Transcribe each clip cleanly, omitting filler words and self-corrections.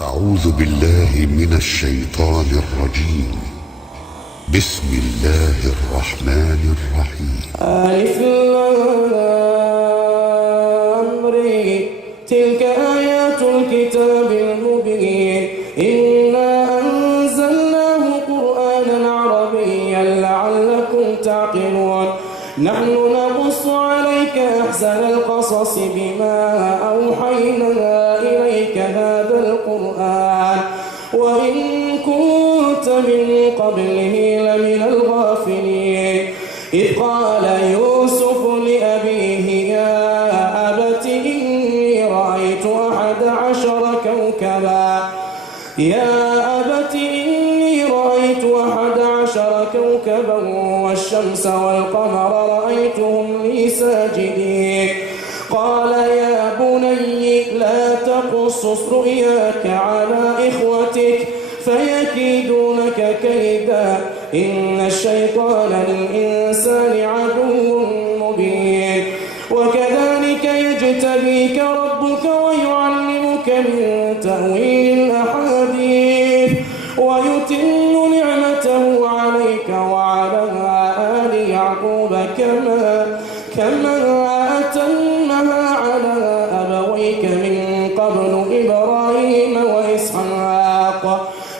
أعوذ بالله من الشيطان الرجيم. بسم الله الرحمن الرحيم. ألف لام ر، تلك آيات الكتاب المبين. إنا أنزلناه قرآنا عربيا لعلكم تعقلون. نحن نقص عليك أحسن القصص بما أوحينا إليك هذا القرآن وإن كنت من قبله لمن الغافلين. إذ قال يوسف لأبيه يا أبت إني رأيت 11 كوكبا والشمس والقمر رأيتهم لي ساجدين. قال يا بني لا تقصص رؤياك على إخوتك فيكيدونك كيدا إن الشيطان للإنسان عدو مبين. وكذلك يجتبيك ربك ويعلمك من تأويل الأحاديث ويتم نعمته عليك وعلى آل يعقوب كما أتمها على أبويك من قبل إبراهيم وإسحاق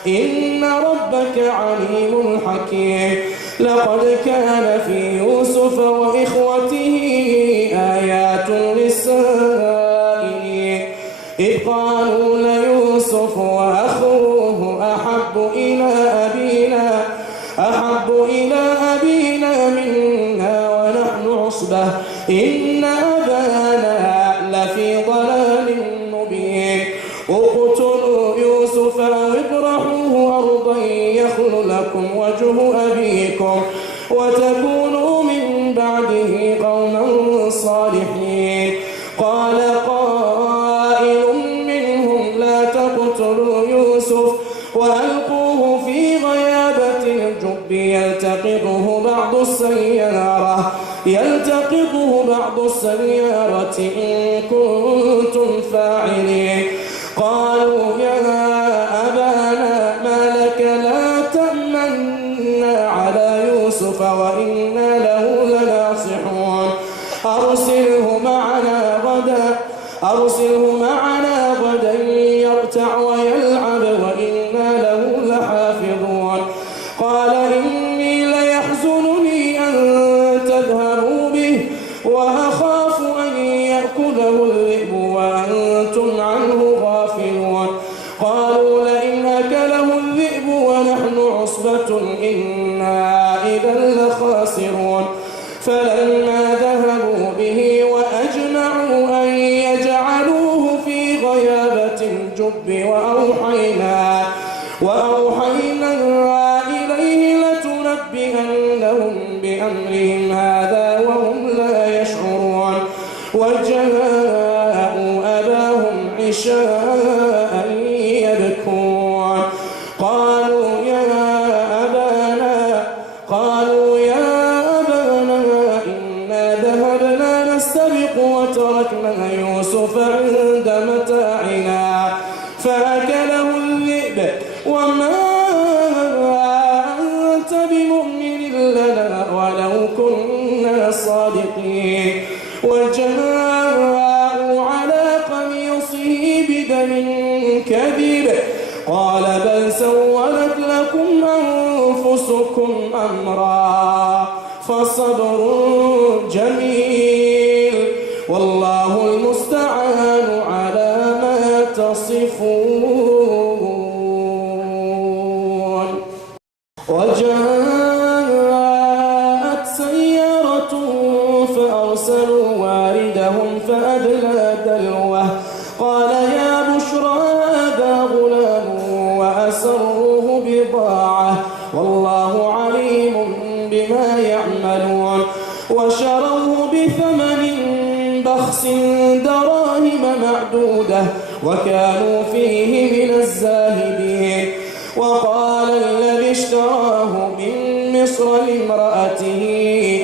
إن ربك عليم حكيم. لقد كان في يوسف وإخوته آيات للسائلين إذ قالوا ليوسف وأخوه أحب إلى أبينا منا ونحن عصبة إن أبانا لفي ضلال مبين. اقتلوا يوسف أو اطرحوه أرضا يخل لكم وجه أبيكم وتكونوا من بعده قوما صالحين. قال قائل منهم لا تقتلوا يوسف وألقوه في غيابة الجب يلتقطه بعض السيارة إن كنتم فاعلين. قالوا يا أبانا ما لك لا تأمنا على يوسف وإنا له لناصحون. أرسله معنا غدا يرتع ويلعب وإنا له لحافظون. قال إني ليحزنني أن تذهبوا به وأخاف أن يأكله الذئب وأنتم عنه غافلون. قالوا لئن أكله الذئب ونحن عصبة إنا إذا لخاسرون. فلما ذهبوا به وأجمعوا أن يجعلوه في غيابة الجب وأوحينا إليه لتنبئنهم بأمرهم هذا وهم لا يشعرون. وجاءوا أباهم عشاء يبكون. قالوا يا أبانا إنا ذهبنا نستبق وتركنا يوسف عند متاعنا فأكله الذئب وما أنت بمؤمن لنا ولو كنا صادقين. وجاءوا على قميصه بدم كذب قال بل سولت لكم أنفسكم أمرا فصبر جميل والله المستعان على ما تصفون. وجاءت سيارة فأرسلوا واردهم فأدلى دلوه قال يا بشرى هذا غلام وأسروه بضاعة والله عليم بما يعملون. وشروه بثمن بخس دراهم معدودة وكانوا فيه من الزاهدين. وقال الذي اشتراه من مصر لامرأته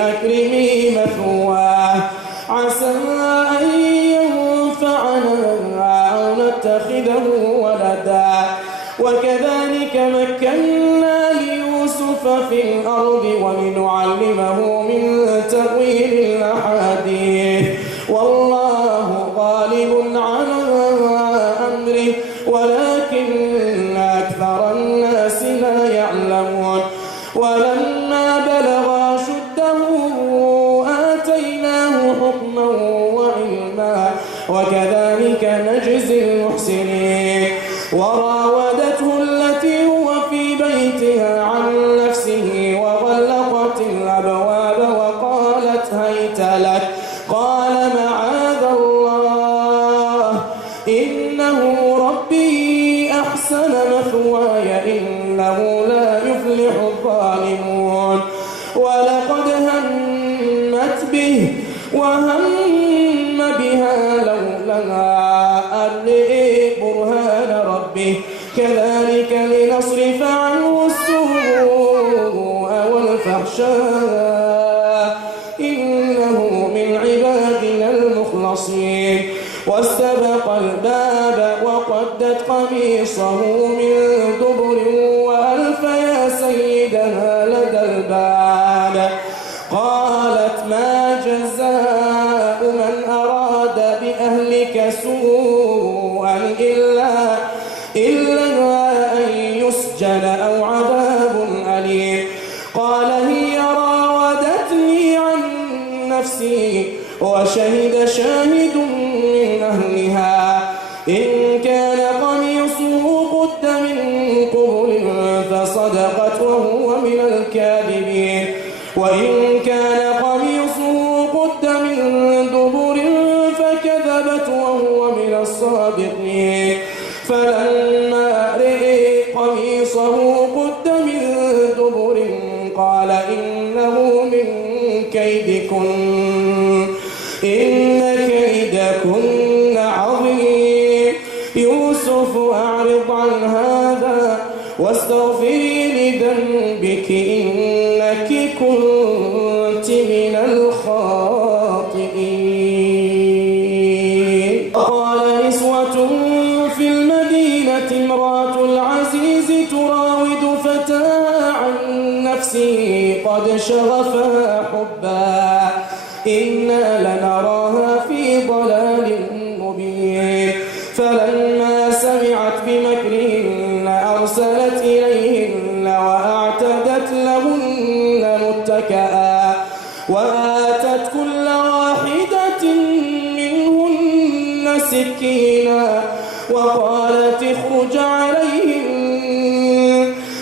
أكرمي مثواه عسى أن ينفعنا أو نتخذه ولدا وكذلك مكنا ليوسف في الأرض ولنعلمه من تأويل الأحاديث والله غالب على أمره ولكن أكثر الناس لا يعلمون ولما بلغ أشده آتيناه حكما وعلما وكذلك نجزي المحسنين وراودته التي هو في بيتها عن نفسه وغلقت الأبواب وقالت هيت لك قال معاذ الله إنه ربي أحسن مثواي إنه لا يفلح الظالمون ولقد همت به وهم بها لولا أن برهان ربه كذلك لنصرف عنه السوء والفحشاء إنه من عبادنا المخلصين واستبق الباب وقدت قميصه من دبر وألف يا سيدها لدى الباب قالت ما جزاء من أراد بأهلك سوءا إلا أن يسجن أو عذاب أليم قال هي راودتني عن نفسي وشهد شاهد من أهلها إن كان قميصه قد من قبل فصدقت وهو من الكاذبين وإن كان قميصه قد من دبر فكذبت وهو من الصادقين فلما رئي قميصه قد من دبر قال إنه من كيدكن إن كيدكن عظيم يوسف أعرض عن هذا واستغفري لذنبك إنك كنت من الخاطئين قال نسوة في المدينة امرأة العزيز تراود فتاها عن نفسه قد شغفها حبا إنا لنراها في ضلال مبين فلما سمعت بمكرهن أرسلت إليهن وأعتدت لهن متكئا وآتت كل واحدة منهن سكينا وقالت اخرج عليهن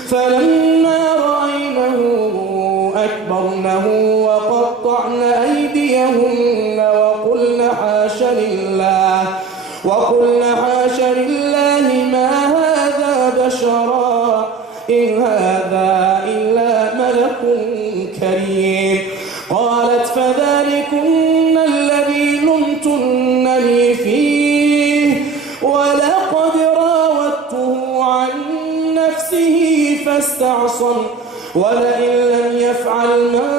فلما رأينه أكبرنه وقطعن أيديهن وقلن حاش لله ما هذا بشرا إن هذا إلا ملك كريم قالت فذلكن الذي لمتنني فيه ولقد راودته عن نفسه فاستعصم ولئن لم يفعل ما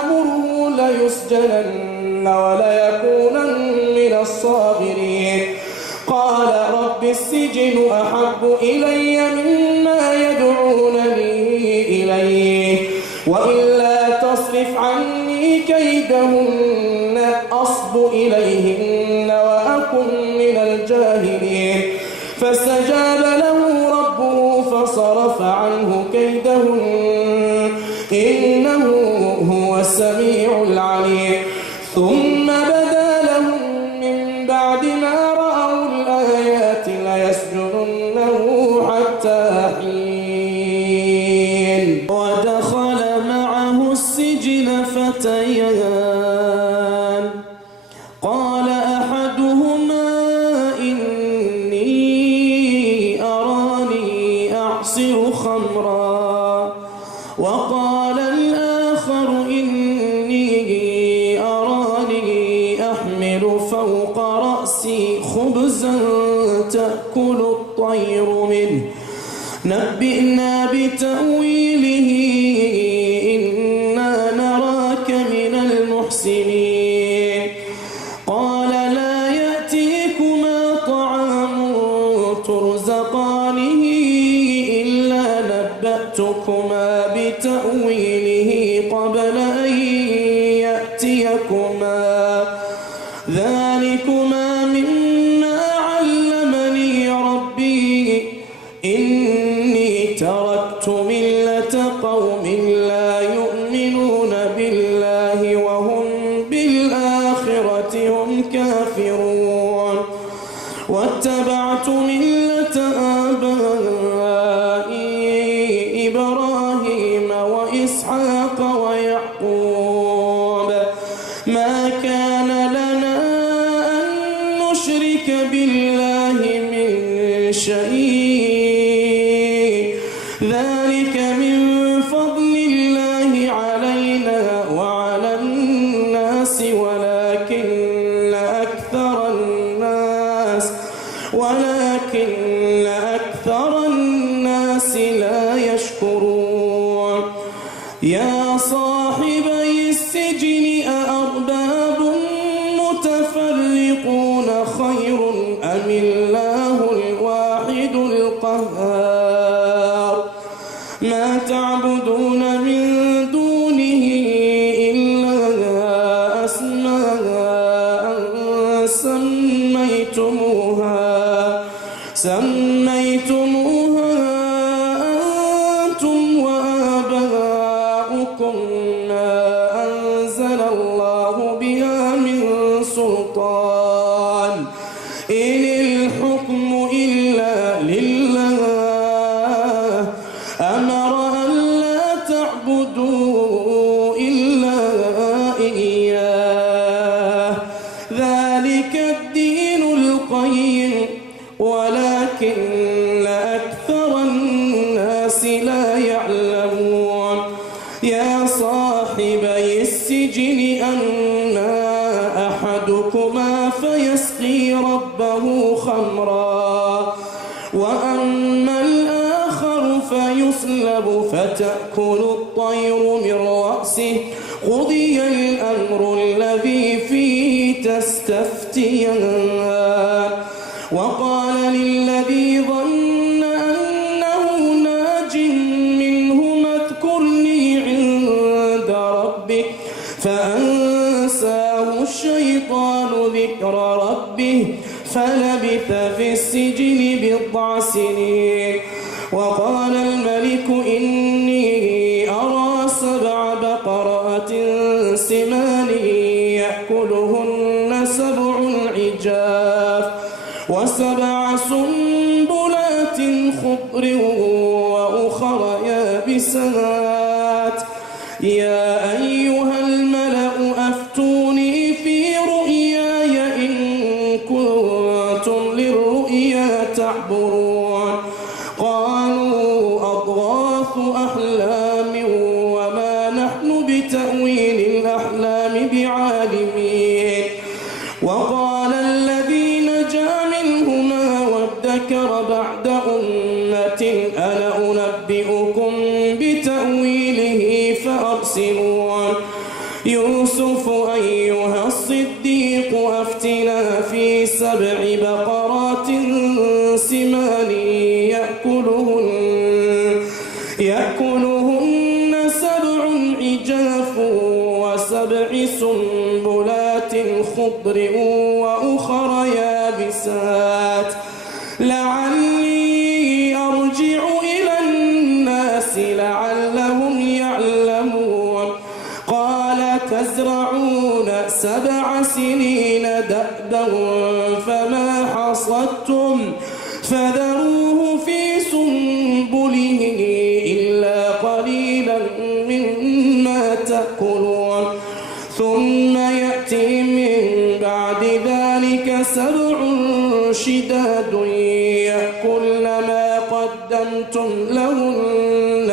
آمره ليسجنن وليكونن من الصاغرين قال رب السجن أحب إلي مما يدعونني إليه وإلا تصرف عني كيدهن أصب إليهن وأكن من الجاهلين فاستجاب له ربه فصرف عنه كيدهن إنه هو السميع العليم ثم بدا لهم من بعد ما رأوا الآيات ليسجننه حتى حين ودخل معه السجن فتيان قال أحدهما إني أراني أعصر خمرا وقال الآخر إني أراني أحمل فوق رأسي خبزا تأكل الطير منه نبئنا بتأويله إنا نراك من المحسنين قال لا يأتيكما طعام ترزقان سلطانه إلا نبأتكما بتأويله قبل أن يأتيكما ذلكما مما علمني ربي إني تركت ملة قوم لا يؤمنون بالله وهم بالآخرة هم كافرون واتبعت ملة آبائي إبراهيم وإسحاق ويعقوب ما كان لنا أن نشرك بالله من شيء ذلك من فضل الله علينا وعلى الناس ولكن أكثر الناس لا يشكرون يا صاحبي السجن أأرباب متفرقون خير أم الله الواحد القهار ما تعبدون من دونه إلا أسماء سميتموها أنتم وآباؤكم ما أنزل الله بها من سلطان إن الحكم إلا لله أمر أن لا تعبدوا إلا إياه ذلك الدين القيم ولكن أكثر الناس لا يعلمون يا صاحبي السجن أما أحدكما فيسقي ربه خمرا وأما الآخر فيصلب فتأكل الطير من رأسه قضي الأمر الذي فيه تستفتيان وقال للذي ظن أنه ناج منهما اذكرني عند ربك فأنساه الشيطان ذكر ربه فلبث في السجن بضع سنين وقال الملك إني أرى 7 بقرات سمان يأكلهن 7 عجاف و7 سنبلات خضر وأخر يابسات يا أيها الملأ أفتوني في رؤياي إن كنتم للرؤيا تعبرون قالوا أضغاث أحلام وما نحن بتأويل الأحلام بعالمين وقال الذي نجا منهما وادكر بعد أمة أنا أنبئكم بتأويله فأرسلون يوسف أيها الصديق أفتنا في 7 بقرات سمان يأكلهن 7 عجاف و7 سنبلات خضر وأخر يابسات لعلي أرجع إلى الناس لعلهم يعلمون قال تزرعون 7 سنين دأبا فما حصدتم فذروه في سنبله إلا قليلا مما تأكلون ثم يأتي من بعد ذلك 7 شداد يأكلن ما قدمتم لهن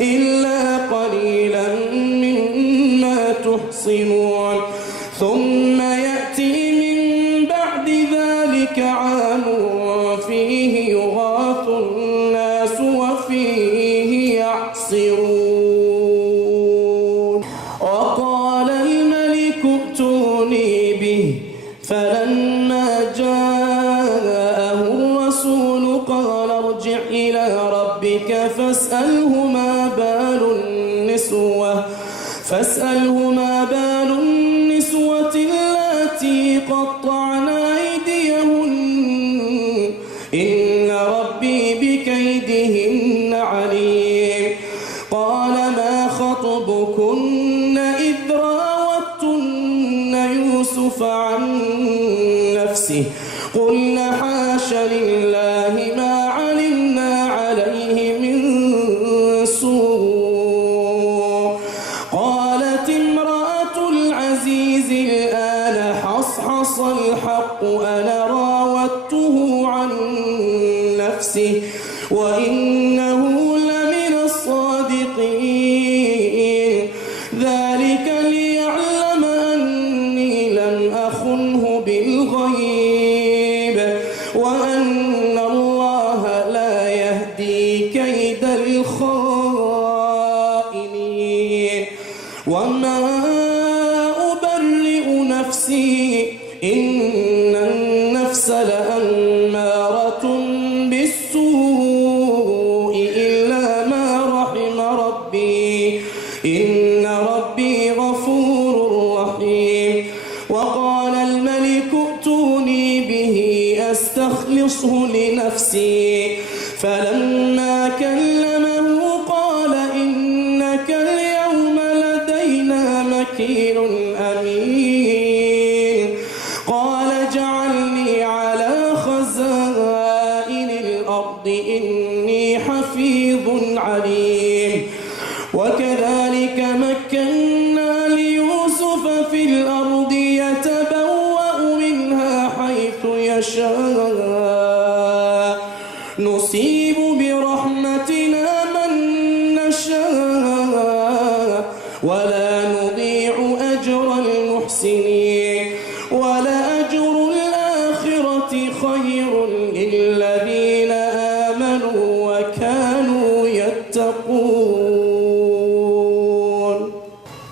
إلا قليلا مما تحصنون ثم يأتي من بعد ذلك عام فيه يغاث الناس وفيه يعصرون وقال الملك ائتوني به فلما جاءه الرسول إلى ربك فاسأله ما بال النسوة اللاتي قطعن أيديهن إن ربي بكيدهن عليم. قال ما خطبكن إذ راوتن يوسف عن نفسه قلنا حاش لله ما علمنا عليه من سوء. قالت امرأة العزيز الآن حصحص الحق أنا راودته عن نفسه وإنه لمن الصادقين. ذلك ليعلم أني لم أخنه بالغيب وأن الله لا يهدي كيد الخائنين. وما أبرئ نفسي إن النفس لأمارة بالسوء إلا ما رحم ربي إن ربي غفور رحيم. وقال الملك ائتوني به أستخلصه لنفسي فلما كلمه قال إنك اليوم لدينا مكين أمين. قال اجعلني على خزائن الأرض إني حفيظ عليم. وكذلك مكنا ليوسف في الأرض يتبوأ منها حيث يشاء نصيب برحمتنا من نشاء ولا نضيع أجر المحسنين. ولأجر الآخرة خير للذين آمنوا وكانوا يتقون.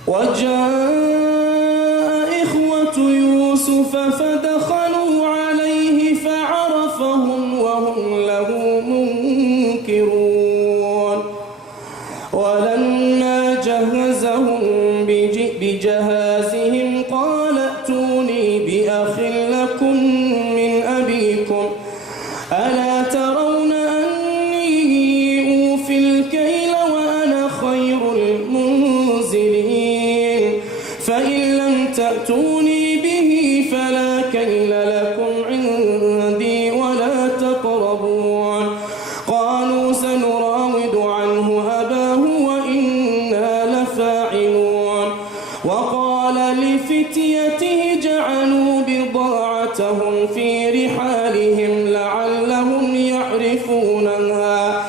وجاء إخوة يوسف فدخلوا عليه فعرفهم وهم له منكرون. ولما جهزهم بجهازهم قال ائتوني بأخ لكم من أبيكم ألا ترون أني أوفي الكيل وأنا خير المنزلين. فإن لم تأتوني به فلا كيل لكم عندي ولا تقربون. قالوا سنراود عنه أباه وإنا لفاعلون. وقال لفتيته جعلوا بضاعتهم في رحالهم لعلهم يعرفونها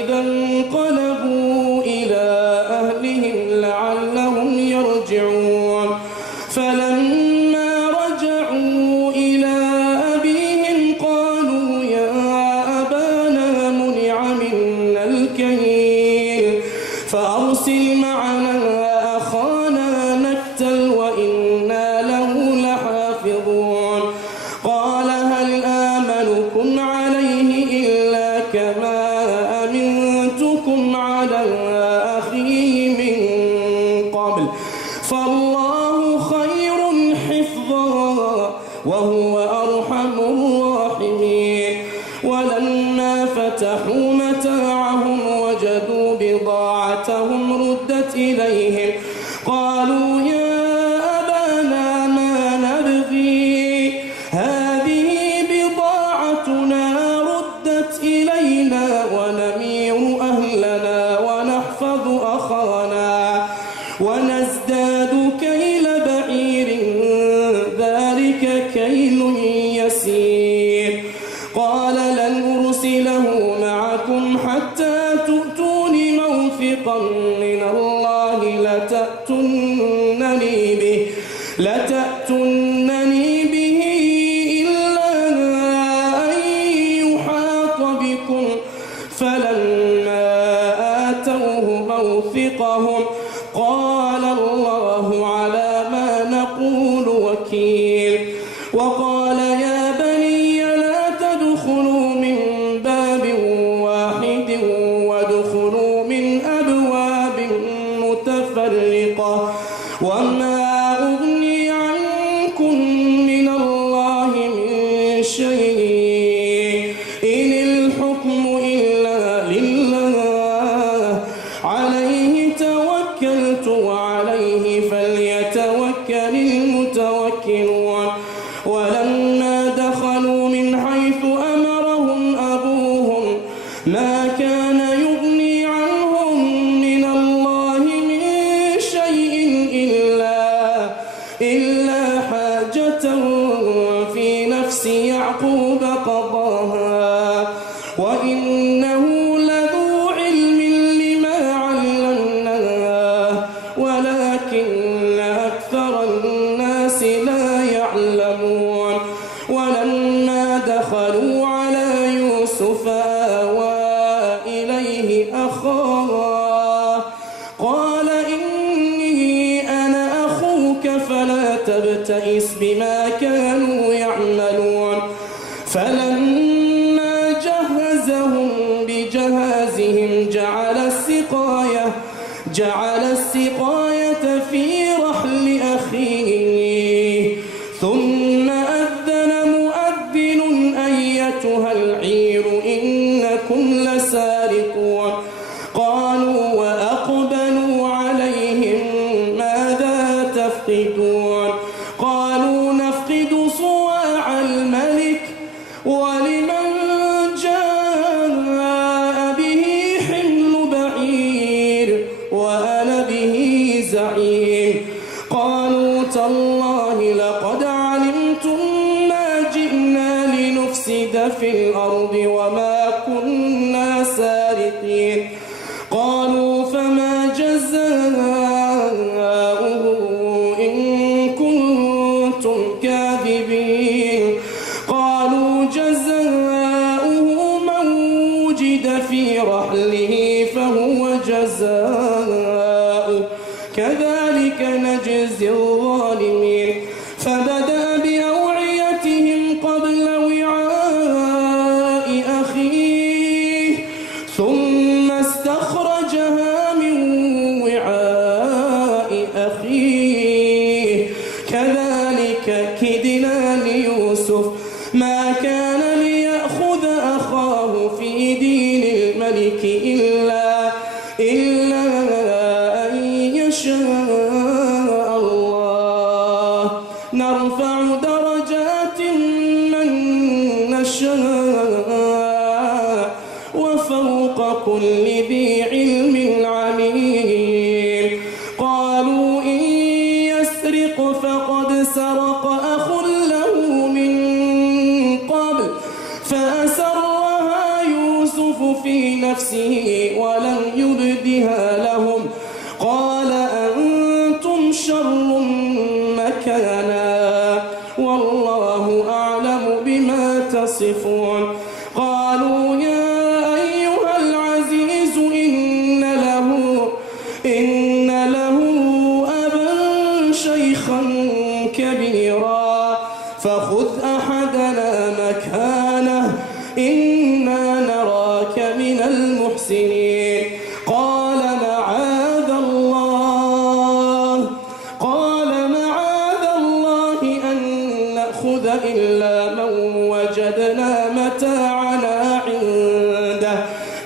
إذا انقلبوا إلى أهلهم لعلهم يرجعون. فلما رجعوا إلى أبيهم قالوا يا أبانا منع منا الكيل فأرسل معنا أخانا نكتل وإنا له لحافظون. قال هل آمنكم عليه إلا كما أمنتكم على أخيه من قبل فالله خير حفظا وهو أرحم الراحمين. ولما فتحوا متاعهم وجدوا بضاعتهم ردت إليهم قالوا يا أبانا ما نبغي هذه بضاعتنا ردت إلينا ونمير أهلنا ونحفظ أخانا ونزداد كيل بعير ذلك كيل يسير. قال لن أرسله معكم حتى تؤتون موثقا من الله لتأتونني به إلا أن يحاط بكم. فلما آتوه موثقهم قال الله على ما نقول وكيل. وقال يا بني ولما دخلوا من حيث أمرهم أبوهم ما كان يغني عنهم من الله من شيء إلا حاجة في نفس يعقوب قضاها وإنه لذو علم لما علمناه ولكن أكثر الناس لا يعلمون. ولما دخلوا على يوسف آوى إليه أخاه قال إني أنا أخوك فلا تبتئس بما كانوا يعملون. فلما جهزهم بجهازهم جعل السقاية في رحل أخيه ثم أذن مؤذن أيتها العير إنكم لسارقون. قالوا وأقبلوا عليهم ماذا تفقدون؟ قالوا نفقد صواع الملك ولمن جاء به حمل بعير وأنا به زعيم. قالوا تالله لقد علمتم ما جئنا لنفسد في الأرض وما كنا سارقين. قالوا فما جزاؤه إن كنتم كاذبين؟ قالوا جزاؤه من وجد في رحله فهو جزاؤه كذلك نجزي الظالمين. فبدأ بأوعيتهم قبل وعاء أخيه ثم استخرجها من وعاء أخيه كذلك كدنا ليوسف ما كان ليأخذ أخاه في دين الملك إلا أن يشاء الله نرفع درجات من نشاء وفوق كل ذي علم عليم. قالوا إن يسرق فقد سرق أخ له من قبل فأسرها يوسف في نفسه ولم يبدها لهم. قال أنتم شر مكانا والله أعلم بما تصفون. قالوا يا أيها العزيز إن له أبا شيخا كبيرا فخذ أحدنا مكانه إنا نراك من المحسنين. قال معاذ الله أن نأخذ إلا من وجدنا متاعنا عنده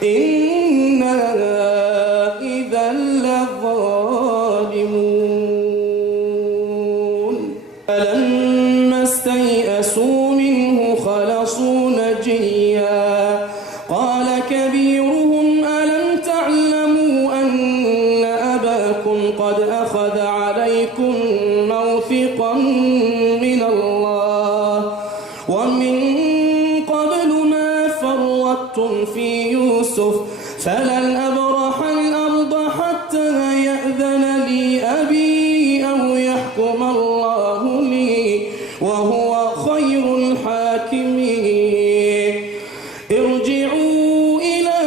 إنا إذا لظالمون. فلما استيئسوا منه خلصوا نجيا قال كبيرهم ألم تعلموا أن أباكم قد أخذ عليكم موثقا من الله ومن قبل ما فرطتم في يوسف فلن أبرح الأرض حتى يأذن لي أبي أو يحكم الله لي وهو خير الحاكمين. ارجعوا إلى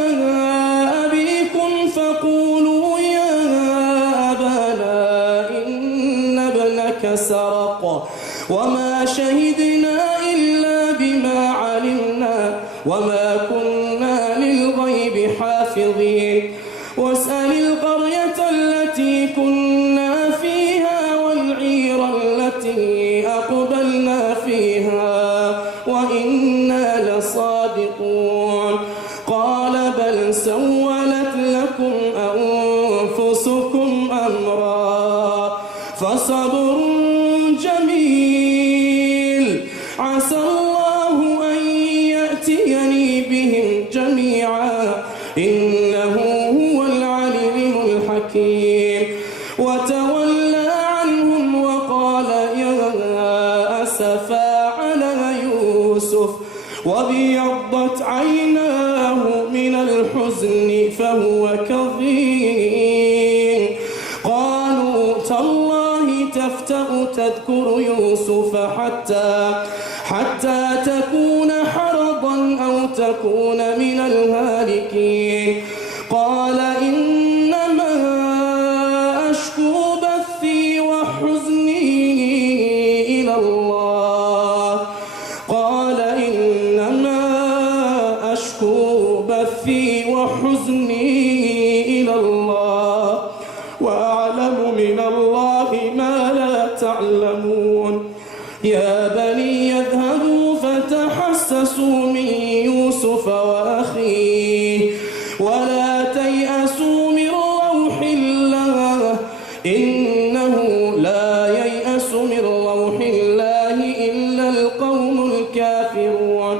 أبيكم فقولوا يا أبانا إن ابنك سرق وما شهدنا إلا بما علمنا وما كنا للغيب حافظين. واسأل القرية التي كنا فيها والعير التي أقبلنا فيها وإنا لصادقون. قال بل سولت لكم أنفسكم أمرا فصبر جميل يوسف وابيضت عيناه من الحزن فهو كظيم. قالوا تالله تفتأ تذكر يوسف حتى تكون حرضا أو تكون من الهالكين. قال إنما أشكو بثي وحزني إلى الله. قال إنما أشكو بثي وحزني إلى الله وأعلم من الله ما لا تعلمون. يا بني اذهبوا فتحسسوا من يوسف وأخيه ولا تيأسوا من روح الله إنه لا ييأس من روح الله إلا القوم الكافرون.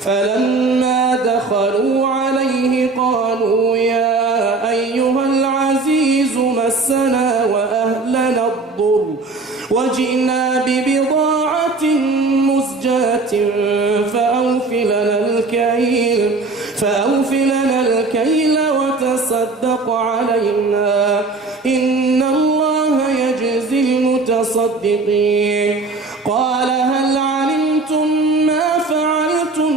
فلما دخلوا عليه قالوا يا أيها العزيز مسنا وأهلنا الضر وجئنا ببضاعة مزجاة فأوف لنا الكيل وتصدق علينا إن الله يجزي المتصدقين. قال هل علمتم ما فعلتم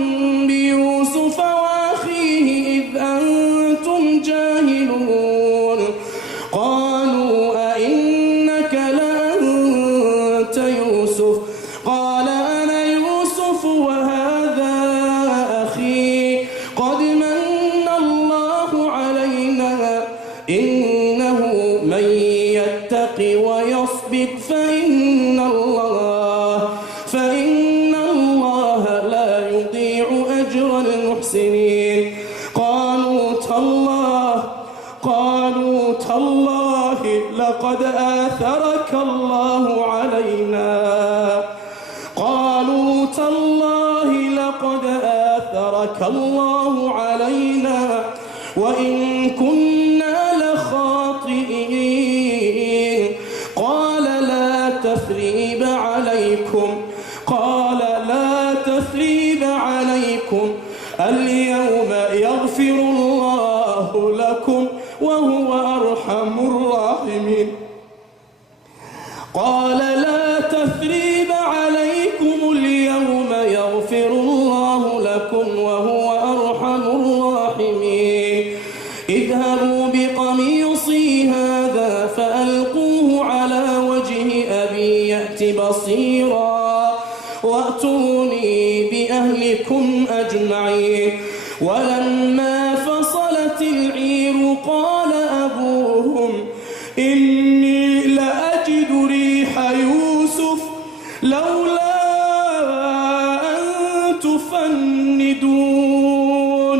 بيوسف وأخيه إذ أنتم جاهلون؟ قالوا أئنك لأنت يوسف؟ قال أنا يوسف وهذا أخي قد من الله علينا إنه من يتق ويصبر فإن الله لا يضيع أجر المحسنين. قالوا تالله لقد آثرك الله علينا. قالوا تالله لقد آثرك الله علينا وإن كنا لخاطئين. قال لا تثريب عليكم اليوم يغفر الله لكم وهو أرحم الراحمين. قال لا تثريب عليكم اليوم يغفر الله لكم وهو أرحم الراحمين. اذهبوا بقميصي هذا فألقوه على وجه أبي يأت بصيرا وأتوني بأهلكم أجمعين. ولما فصلت العير قال أبوهم إني لأجد ريح يوسف لولا أن تفندون.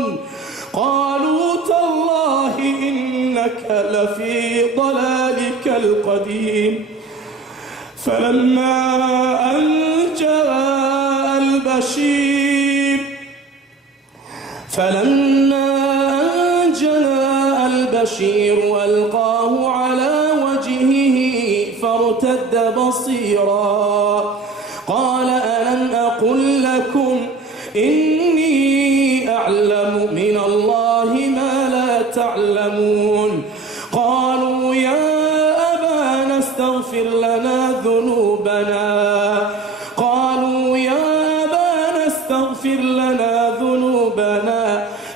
قالوا تالله إنك لفي ضلالك القديم. فلما أن جاء البشير ألقاه على وجهه فارتد بصيرا. قال ألم أقل لكم إني أعلم من الله ما لا تعلمون؟ قالوا يا أبانا استغفر لنا ذنوبنا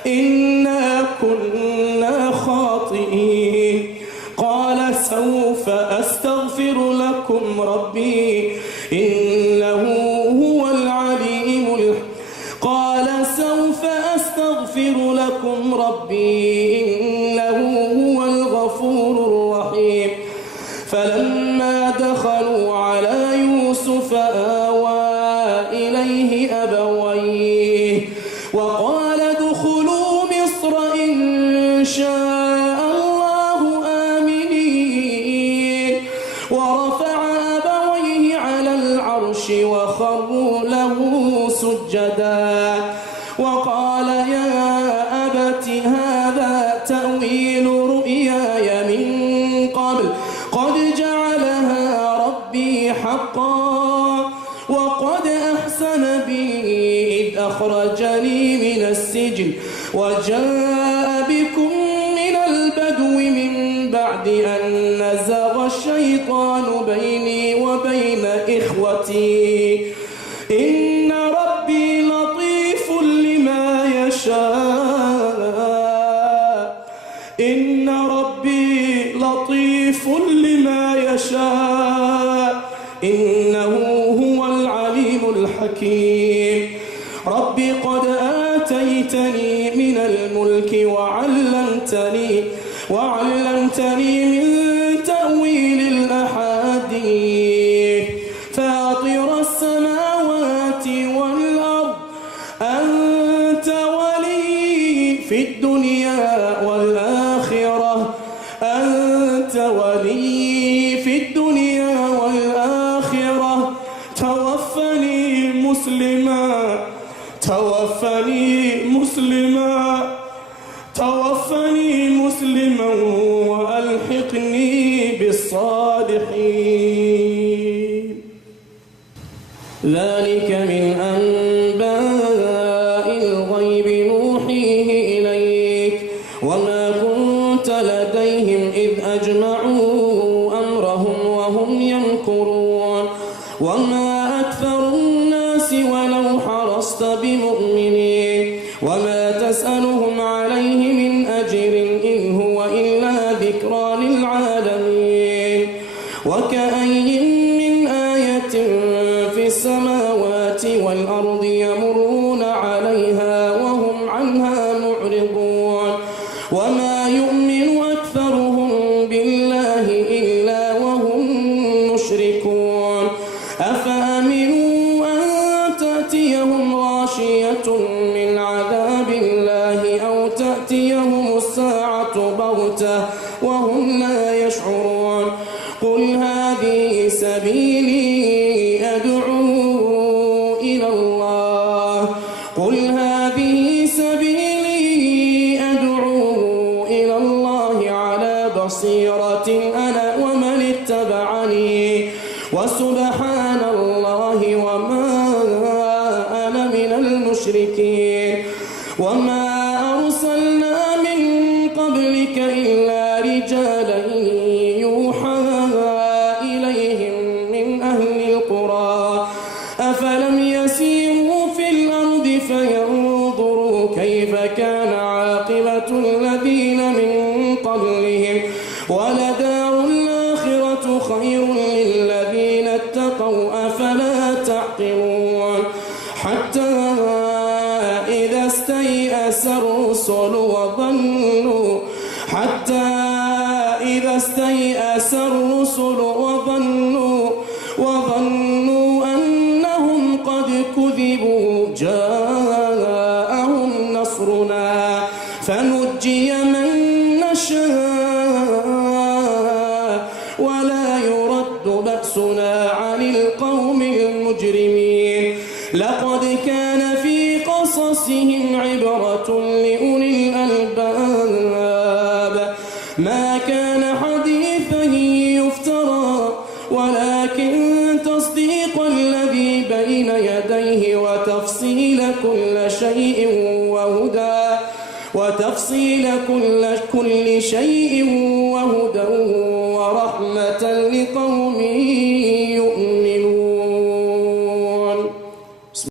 إنا كنا خاطئين. قال سوف أستغفر لكم ربي إنه هو العليم الغفور الرحيم. فلما دخلوا على يوسف آوى إليه أبويه وقال ادخلوا مصر إن شاء الله آمنين. ورفع أبويه على العرش وخروا له سجدا وقال يا أبت هذا تأويل رؤياي من قبل قد جعلها ربي حقا وقد أحسن بي أخرجني من السجن وجاء بكم من البدو من بعد أن نزغ الشيطان بيني وبين إخوتي إن ربي لطيف لما يشاء إن ربي لطيف لما يشاء إنه هو العليم الحكيم ربي قد آتيتني من الملك وعلمتني من تأويل الأحاديث فاطر السماوات والأرض أنت ولي في الدنيا والآخرة توفني مسلما وألحقني بالصالحين ذلك من أنباء الغيب نوحيه إليك وما كنت لديهم إذ أجمعوا أمرهم وهم يمكرون وما أكثر الناس ولو حرصت بمؤمنين وما تسألهم عليه من أجر إن هو إلا ذكرى للعالمين وكأي من آية في السماوات والأرض يمرون عليها وهم عنها معرضون وما يؤمن أكثرهم بالله إلا وهم مشركون أفأمنوا أن تأتيهم غاشية من عذاب الله أو تأتيهم الساعة بغتة وهم لا يشعرون قل هذه سبيلي أدعو إلى الله على بصيرة أنا ومن اتبعني وسبحان الله وما أنا من المشركين وما أرسلنا من قبلك إلا رجالا يوحى إليهم من أهل القرى أفلم يسيروا في الأرض فينظروا كيف كان عاقبة الذين من قبلهم ولدار الآخرة خير للذين اتقوا أفلا تعقلون حتى إذا استيأس الرسل وظنوا أنهم قد كذبوا جاءهم نصرنا فنجي من نشاء ولا يرد بأسنا عن القوم المجرمين لقد كان في قصصهم عبرة لأولي الألباب ما كان حديثا يفترى ولكن تصديق الذي بين يديه وتفصيل كل شيء وهدى ورحمة لقوم